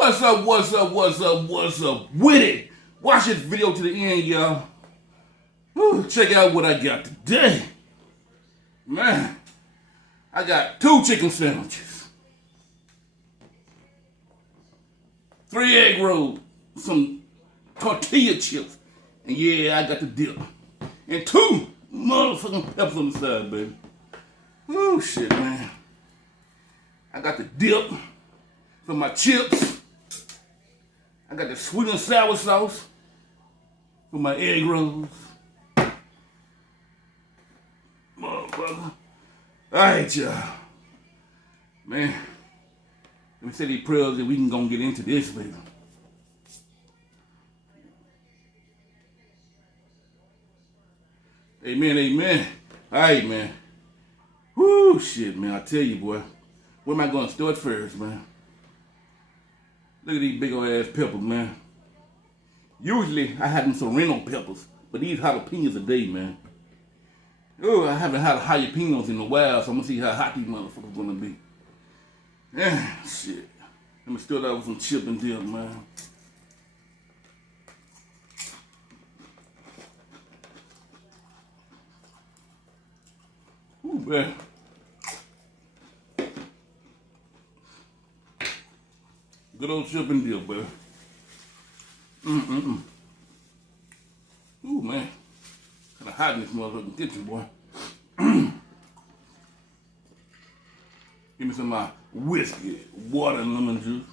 What's up, what's up, what's up, what's up with it? Watch this video to the end, y'all. Check out what I got today. Man, I got 2 chicken sandwiches, 3 egg rolls, some tortilla chips, and yeah, I got the dip. And 2 motherfucking peppers on the side, baby. Oh shit, man. I got the dip for my chips. I got the sweet and sour sauce for my egg rolls. Motherfucker. Alright, y'all. Man, let me say these prayers and we can go get into this, baby. Amen, amen. Alright, man. Whoo, shit, man. I tell you, boy. Where am I going to start first, man? Look at these big old ass peppers, man. Usually, I have them serrano peppers, but these jalapenos a day, man. Oh, I haven't had jalapenos in a while, so I'm gonna see how hot these motherfuckers gonna be. Yeah, shit. Let me start out with some chip and dip, man. Ooh, man. Good old chip and dip, baby. Ooh, man. Kinda hot in this motherfucking kitchen, boy. Give me some of my whiskey, water, and lemon juice.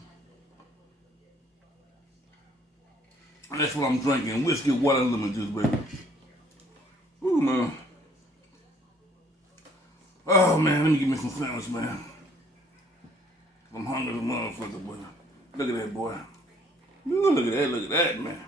And that's what I'm drinking. Whiskey, water, and lemon juice, baby. Ooh, man. Oh, man, let me give me some sandwich, man. I'm hungry as a motherfucker, boy. Look at that, boy. Ooh, look at that, man.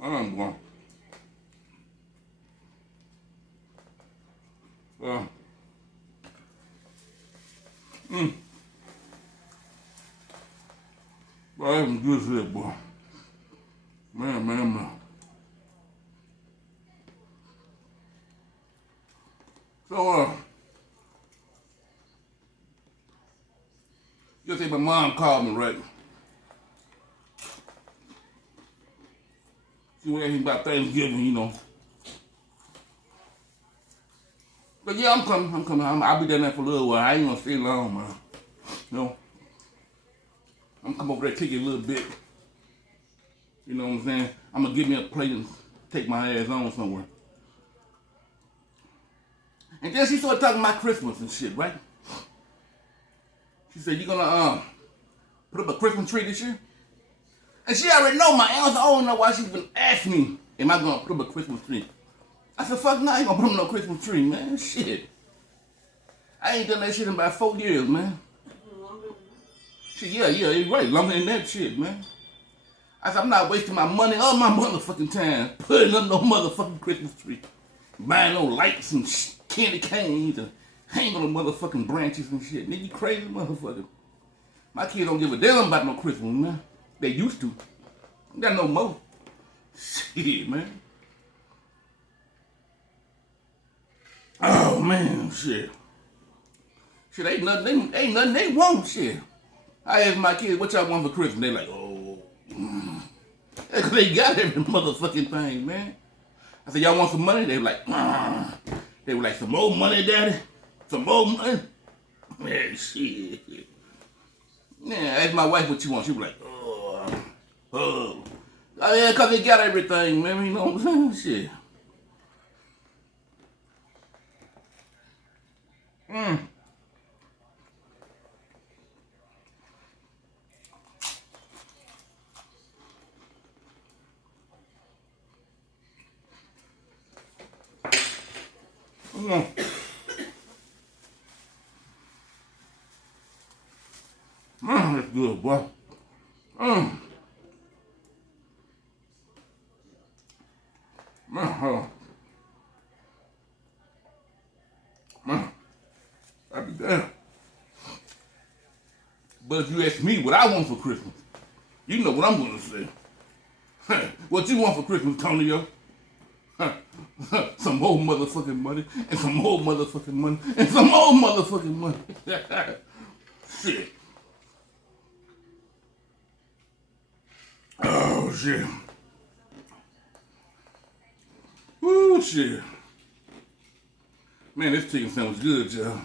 I'm going. Boy, I haven't good here, boy. Man. So, just say my mom called me, right? She was asking about Thanksgiving, you know. But yeah, I'm coming. I'll be down there for a little while. I ain't gonna stay long, man. You know, I'm come over there, kick it a little bit. You know what I'm saying? I'm gonna give me a plate and take my ass on somewhere. And then she started talking about Christmas and shit, right? She said, you gonna put up a Christmas tree this year? And she already know my answer. I don't know why she even asked me, am I gonna put up a Christmas tree? I said, fuck no, I ain't gonna put up no Christmas tree, man. Shit. I ain't done that shit in about 4 years, man. Shit, yeah, you're right. Longer than that shit, man. I said, I'm not wasting my money or my motherfucking time putting up no motherfucking Christmas tree. Buying no lights and candy canes and hanging on motherfucking branches and shit. Nigga, you crazy motherfucker. My kids don't give a damn about no Christmas, man. They used to. Ain't got no more. Shit, man. Oh, man, shit. Shit, ain't nothing they want, shit. I asked my kids, what y'all want for Christmas? They like, oh. Cause they got every motherfucking thing, man. I said, y'all want some money? They were like, They were like, some more money, daddy? Some more money? Man, shit. Yeah, I asked my wife what she wants. She was like, oh yeah, cause they got everything, man. You know what I'm saying? Shit. That's good, boy. Man, I be damn. But if you ask me what I want for Christmas, you know what I'm gonna say. What you want for Christmas, Tonyo? Some more motherfucking money, and some more motherfucking money, and some more motherfucking money. Shit. Oh, shit. Woo, shit. Man, this chicken sandwich good, y'all.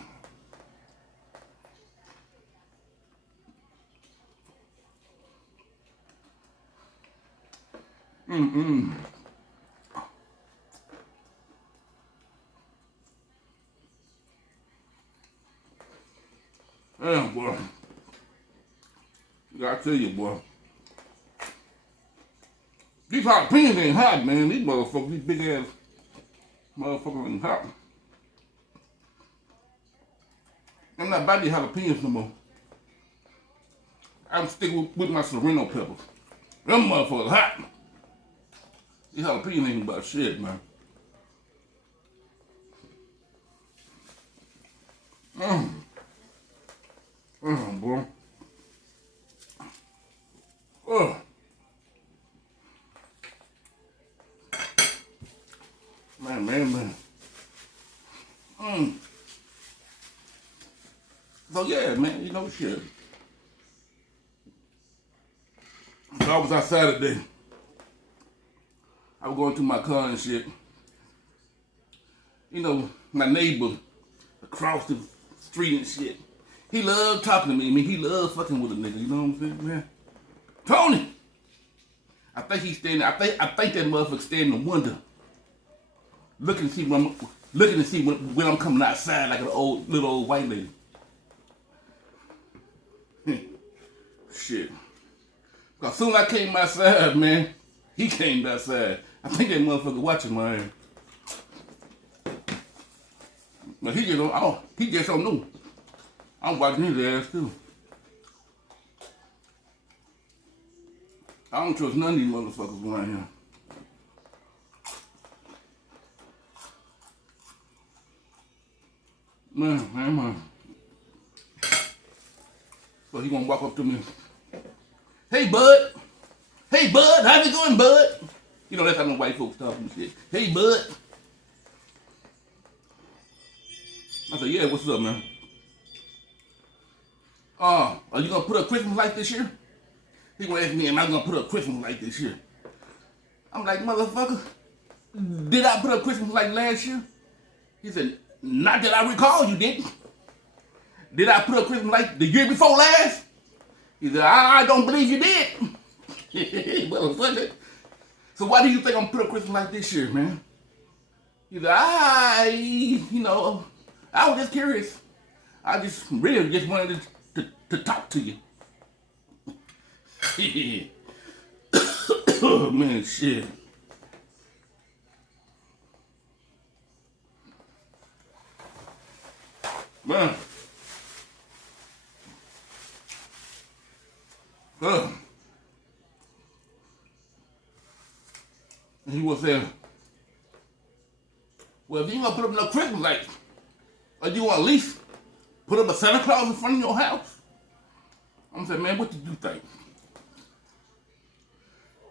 Damn, boy. I tell you, boy. These jalapenos ain't hot, man. These motherfuckers, these big ass motherfuckers ain't hot. I'm not buying these jalapenos no more. I'm sticking with my sereno peppers. Them motherfuckers hot. These jalapenos ain't about shit, man. Boy. Oh. Man. So yeah, man, you know shit. So I was outside today. I was going through my car and shit. You know, my neighbor across the street and shit. He loved talking to me. I mean, he loved fucking with a nigga. You know what I'm saying, man? Tony! I think he's standing. I think that motherfucker standing in the window, looking to see when I'm coming outside like an little old white lady. Shit. Cause soon as I came outside, man, he came outside. I think that motherfucker watching my ass. But he just don't know. I'm watching his ass too. I don't trust none of these motherfuckers around here. Man. So he gonna walk up to me. Hey, bud. Hey, bud. How's it going, bud? You know, that's how the white folks talk and shit. Hey, bud. I said, yeah, what's up, man? Are you gonna put up Christmas light this year? He gonna ask me, am I gonna put up Christmas light this year? I'm like, motherfucker, did I put up Christmas light last year? He said, not that I recall you didn't. Did I put up Christmas light the year before last? He said, I don't believe you did. Motherfucker. So why do you think I'm put up Christmas light this year, man? He said, I was just curious. I just really just wanted to talk to you. Oh, man, shit. Man. He was saying, well, if you want to put up no Christmas lights, or you want at least put up a Santa Claus in front of your house? I'm saying, man, what did you think?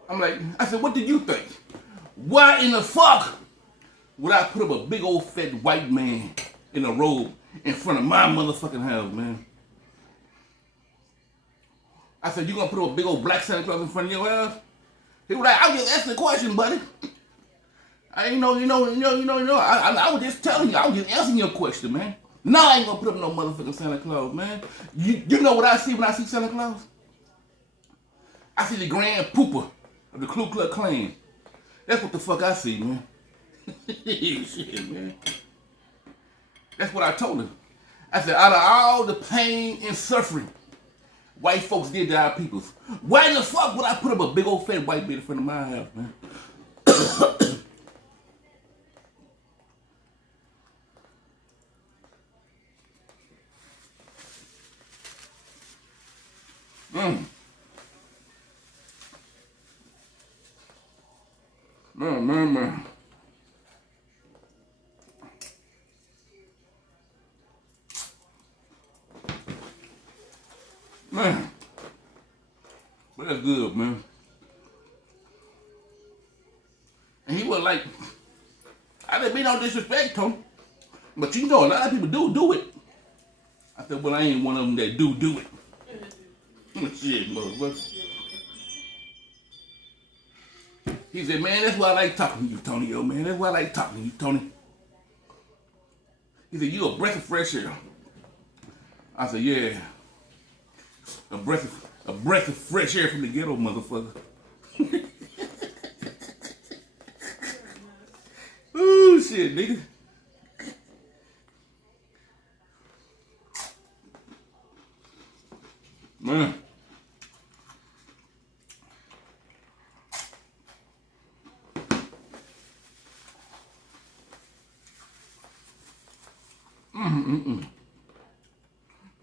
I said, what did you think? Why in the fuck would I put up a big old fat white man in a robe in front of my motherfucking house, man? I said, you gonna put up a big old black Santa Claus in front of your house? He was like, I was just asking the question, buddy. I was just telling you, I was just answering your question, man. No, I ain't gonna put up no motherfucking Santa Claus, man. You know what I see when I see Santa Claus? I see the grand pooper of the Ku Klux Klan. That's what the fuck I see, man. Shit, man. That's what I told him. I said, out of all the pain and suffering white folks did to our peoples, why in the fuck would I put up a big old fat white man in front of my house, man? Man. Man. But that's good, man. like, I didn't mean no disrespect, Tony. But you know, a lot of people do it. I said, well, I ain't one of them that do it. Shit, motherfucker. He said, man, that's why I like talking to you, Tony. Yo, man, that's why I like talking to you, Tony. He said, you a breath of fresh air. I said, yeah. A breath of fresh air from the ghetto, motherfucker. Ooh, shit, nigga. Man.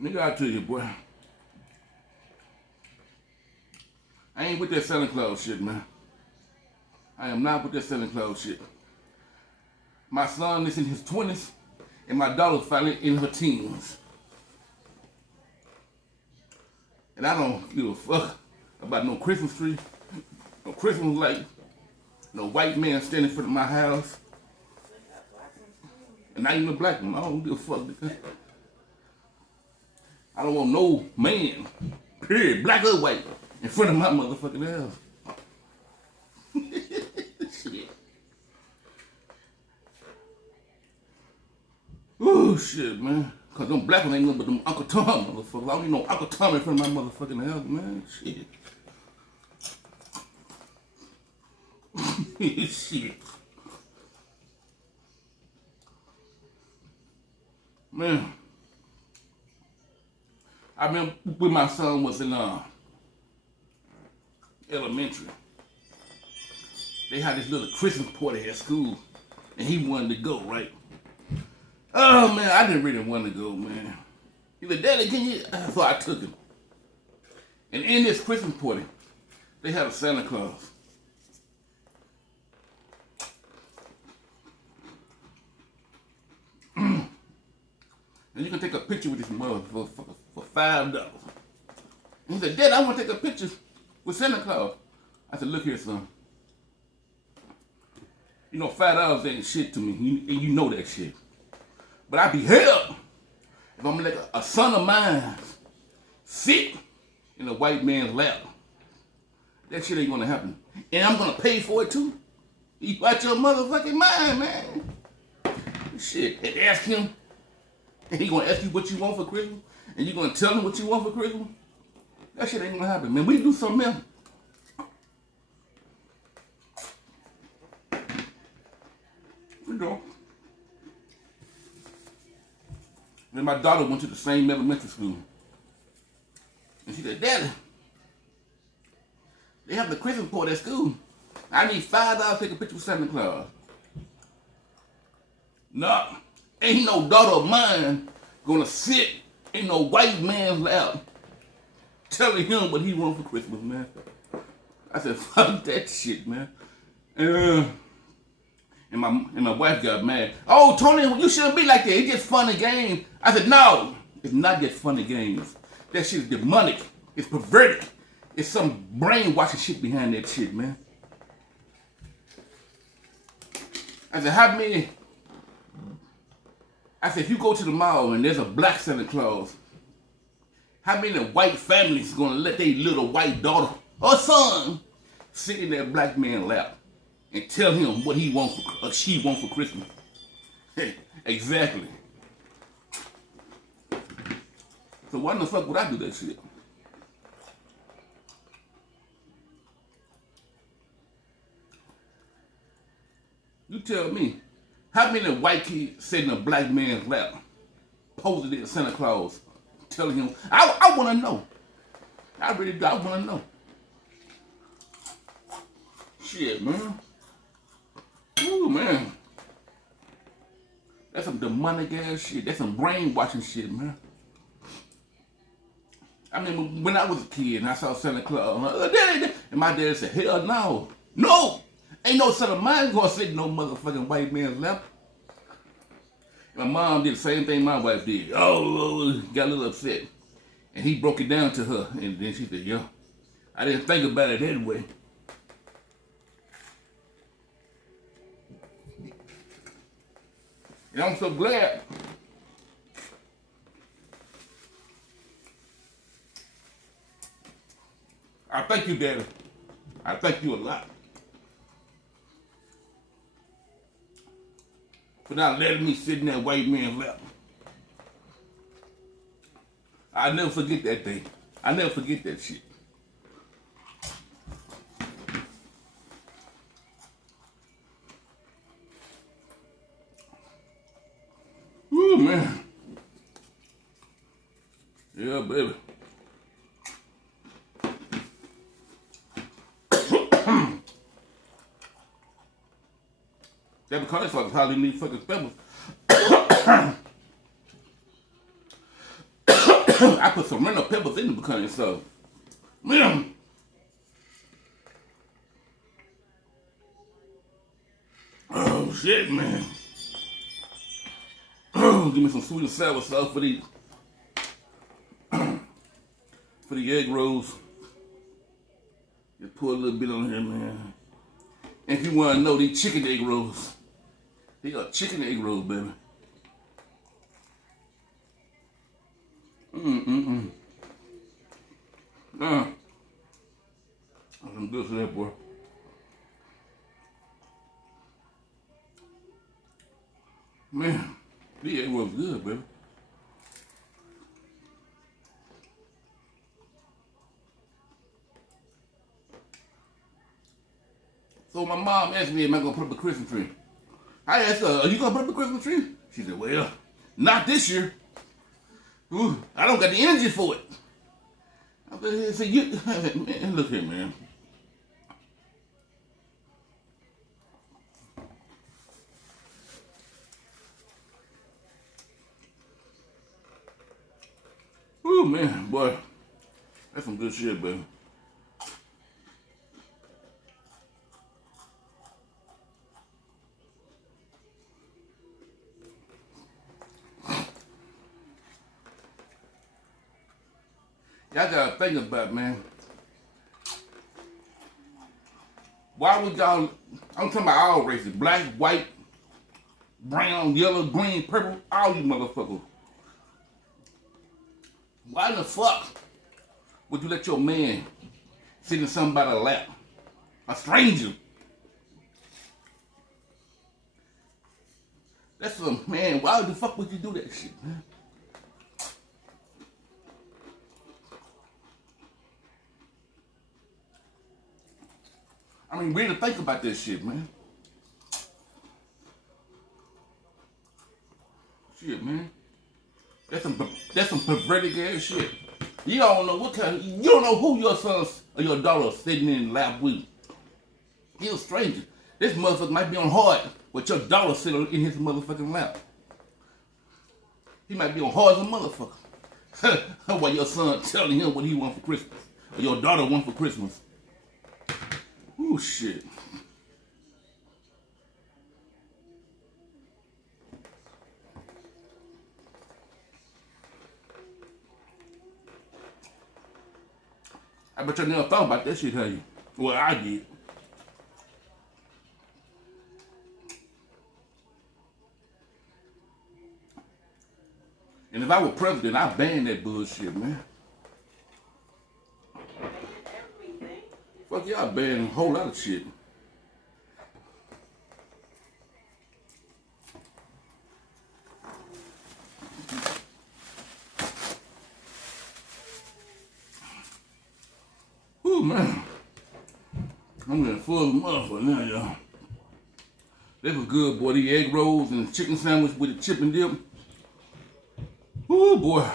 Nigga, I tell you, boy. I ain't with that selling Claus shit, man. I am not with that selling Claus shit. My son is in his 20s, and my daughter's finally in her teens. And I don't give a fuck about no Christmas tree, no Christmas light, no white man standing in front of my house. And not even a black one. I don't give a fuck. I don't want no man, period, black or white, in front of my motherfucking house. Shit. Ooh, shit, man. Cause them black ones ain't nothing but them Uncle Tom motherfuckers. I don't need no Uncle Tom in front of my motherfucking house, man. Shit. Shit. Man. I remember when my son was in elementary. They had this little Christmas party at school, and he wanted to go, right? Oh man, I didn't really want to go, man. He said, Daddy, can you? So I took him. And in this Christmas party, they had a Santa Claus. And you can take a picture with this motherfucker for $5. And he said, Dad, I want to take a picture with Santa Claus. I said, look here, son. You know, $5 ain't shit to me, and you know that shit. But I'd be hell if I'm gonna let a son of mine sit in a white man's lap. That shit ain't gonna happen. And I'm gonna pay for it too. You out your motherfucking mind, man. Shit. And ask him, and he gonna ask you what you want for Christmas, and you gonna tell him what you want for Christmas. That shit ain't gonna happen, man. We do something else. You know. Then my daughter went to the same elementary school. And she said, Daddy, they have the Christmas party at school. I need $5 to take a picture with Santa Claus. Nah, ain't no daughter of mine gonna sit in no white man's lap telling him what he wants for Christmas, man. I said, fuck that shit, man. And my wife got mad. Oh, Tony, you shouldn't be like that. It's just fun and games. I said, no, it's not just fun and games. That shit is demonic. It's perverted. It's some brainwashing shit behind that shit, man. I said, how many? I said, if you go to the mall and there's a black Santa Claus, how many white families gonna let their little white daughter or son sit in that black man's lap and tell him what he wants for, or she wants for Christmas? Exactly. So why the fuck would I do that shit? You tell me, how many white kids sit in a black man's lap, posing as Santa Claus, telling him, I want to know. I really do. I want to know. Shit, man. Ooh, man. That's some demonic ass shit. That's some brainwashing shit, man. I mean, when I was a kid and I saw Santa Claus, I'm like, Daddy, and my dad said, hell no. No! Ain't no son of mine gonna sit in no motherfucking white man's lap. My mom did the same thing my wife did. Oh, got a little upset. And he broke it down to her. And then she said, yo, I didn't think about it that way. And I'm so glad. I thank you, Daddy. I thank you a lot for not letting me sit in that white man's lap. I'll never forget that day. I'll never forget that shit. Woo, man. Yeah, baby. That because it's like probably need fucking peppers. I put some random peppers in the pecan, so man. Oh shit, man. Oh, give me some sweet and sour sauce for the egg rolls. Just pour a little bit on here, man. And if you want to know, these chicken egg rolls, they are chicken egg rolls, baby. I'm good for that, boy. Man, these egg rolls good, baby. So my mom asked me, am I gonna put up a Christmas tree? I asked her, are you gonna put up a Christmas tree? She said, well, not this year. Ooh, I don't got the energy for it. I said, man, look here, man. Ooh, man, boy, that's some good shit, baby. Y'all gotta think about, man. Why would y'all, I'm talking about all races, black, white, brown, yellow, green, purple, all you motherfuckers. Why in the fuck would you let your man sit in somebody's lap? A stranger. That's a, man, why the fuck would you do that shit, man? I mean, really think about this shit, man. Shit, man. That's some perverted ass shit. You don't know what kind. You don't know who your son or your daughter sitting in the lap with. He's a stranger. This motherfucker might be on hard with your daughter sitting in his motherfucking lap. He might be on hard as a motherfucker. While your son telling him what he want for Christmas or your daughter want for Christmas. Oh shit. I bet you never thought about that shit, have you? Well, I did. And if I were president, I'd ban that bullshit, man. Fuck y'all ban a whole lot of shit. Ooh, man. I'm getting full of motherfucker now, y'all. They was good, boy. The egg rolls and the chicken sandwich with the chip and dip. Ooh, boy.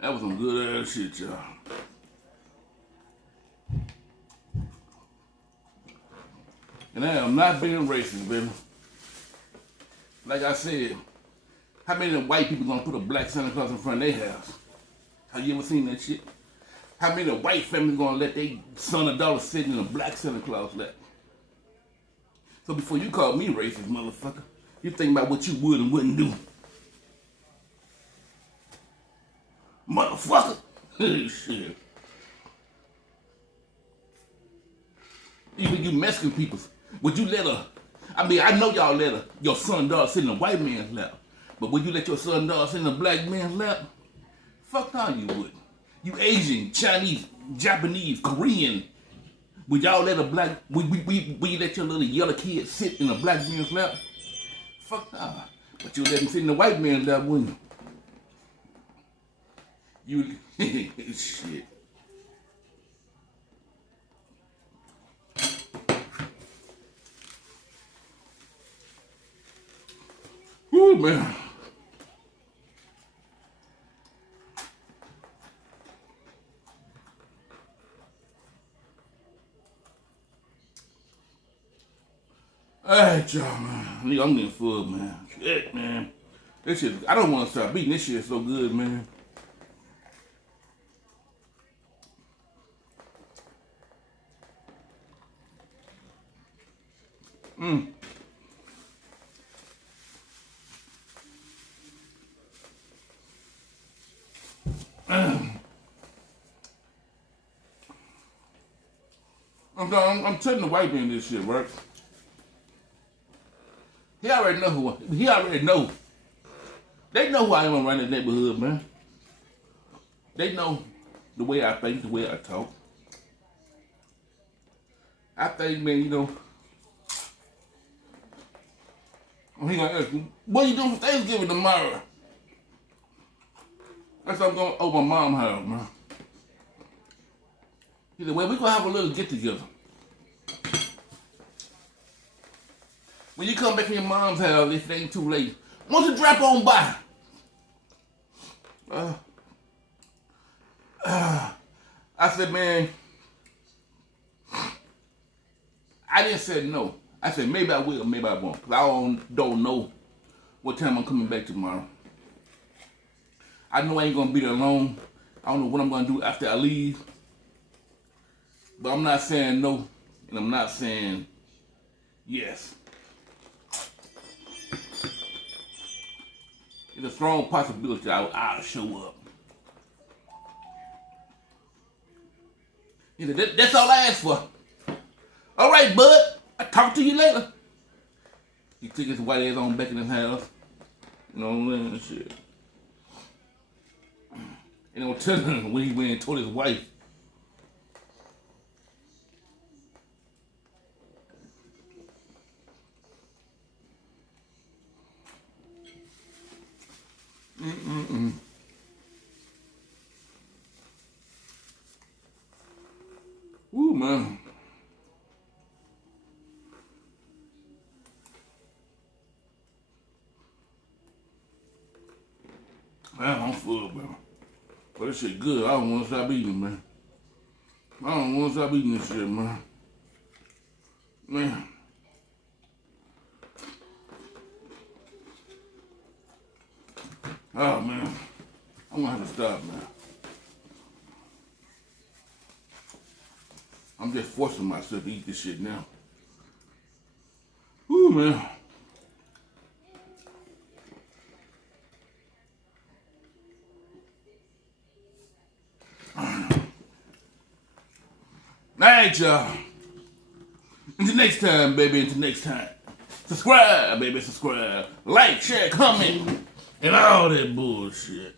That was some good ass shit, y'all. And I am not being racist, baby. Like I said, how many of the white people gonna put a black Santa Claus in front of their house? Have you ever seen that shit? How many of the white families gonna let their son or daughter sit in a black Santa Claus lap? So before you call me racist, motherfucker, you think about what you would and wouldn't do. Motherfucker. Shit. Even you Mexican people, would you let I mean, I know y'all let your son daughter sit in a white man's lap, but would you let your son daughter sit in a black man's lap? Fuck no, you wouldn't. You Asian, Chinese, Japanese, Korean. Would y'all let a black? Would you let your little yellow kid sit in a black man's lap? Fuck nah. But you let him sit in a white man's lap, wouldn't you? You shit. Woo, man. Alright, y'all, man. I'm getting full, man. Shit, man. This shit, I don't want to stop eating. This shit is so good, man. I'm telling the white man this shit, right? He already know. They know who I am around the neighborhood, man. They know the way I think, the way I talk. I think, man, you know, he gonna ask me, what you doing for Thanksgiving tomorrow? I said, I'm going over my mom's house, man. He said, well, we gonna have a little get together. When you come back from your mom's house, if it ain't too late, why don't you drop on by? I said, man, I didn't say no. I said, maybe I will, maybe I won't. Because I don't know what time I'm coming back tomorrow. I know I ain't going to be there long. I don't know what I'm going to do after I leave. But I'm not saying no, and I'm not saying yes. It's a strong possibility I'll show up. He said, that's all I asked for. All right, bud. I'll talk to you later. He took his white ass on back in his house. You know what I'm saying? Shit. And I'm telling him when he went and told his wife. Ooh, man. Man, I'm full, man. But this shit good. I don't want to stop eating, man. I don't want to stop eating this shit, man. Man. Oh, man. I'm going to have to stop, man. I'm just forcing myself to eat this shit now. Ooh, man. Alright, y'all. Until next time, baby. Until next time. Subscribe, baby. Subscribe. Like, share, comment, and all that bullshit.